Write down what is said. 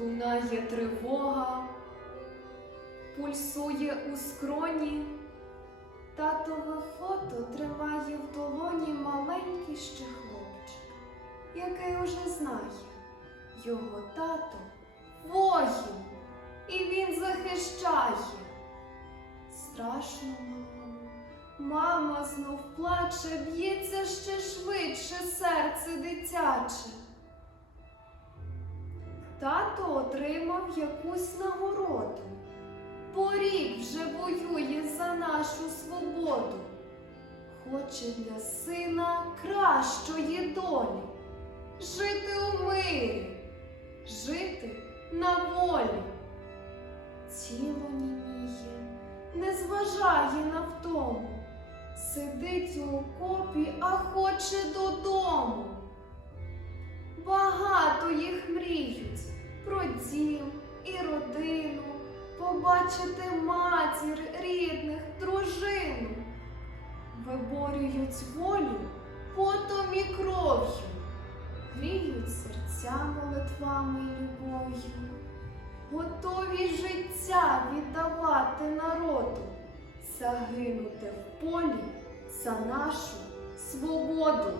лунає тривога, пульсує у скроні. Татове фото тримає в долоні маленький ще хлопчик, який уже знає, його тато воїн, і він захищає. Страшно малому, мама знов плаче, б'ється ще швидше серце дитяче. Тато отримав якусь нагороду. Порік вже воює за нашу свободу. Хоче для сина кращої долі. Жити у мирі, жити на волі. Тіло німіє, не зважає на втому. Сидить у окопі, а хоче додому. Багато їх мріють про дім і родину, побачити матір, рідних, дружину. Виборюють волю потом і кров'ю, гріють серця молитвами й любов'ю, готові життя віддавати народу, загинути в полі за нашу свободу.